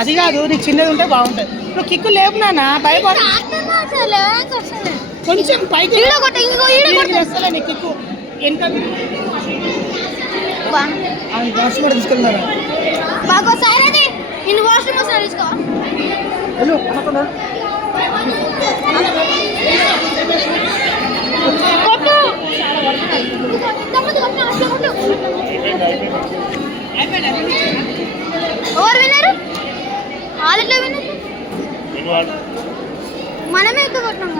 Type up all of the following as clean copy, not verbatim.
అది కాదు, నీకు చిన్నది ఉంటే బాగుంటుంది. ఇప్పుడు కిక్కు లేపు నాన్న, భయపడ కొంచెం పైకి వస్తలే నీ కిక్కు. వెనక వాష్రూమ్ తీసుకెళ్తున్నారా? ఎవరు విన్నారు? వాళ్ళలో విన్నారు, మనమే ఎక్కువ కొట్టినాం.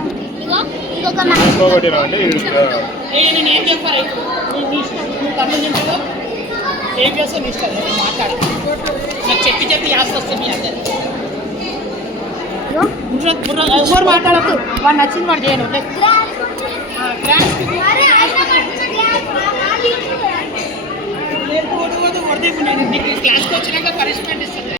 చెప్పి ఆస్తి వస్తుంది. ఎవరు మాట్లాడద్దు, వాడు నచ్చింది వాడు చేయను. క్లాస్కి వచ్చినాక పనిష్మెంట్ ఇస్తుంది.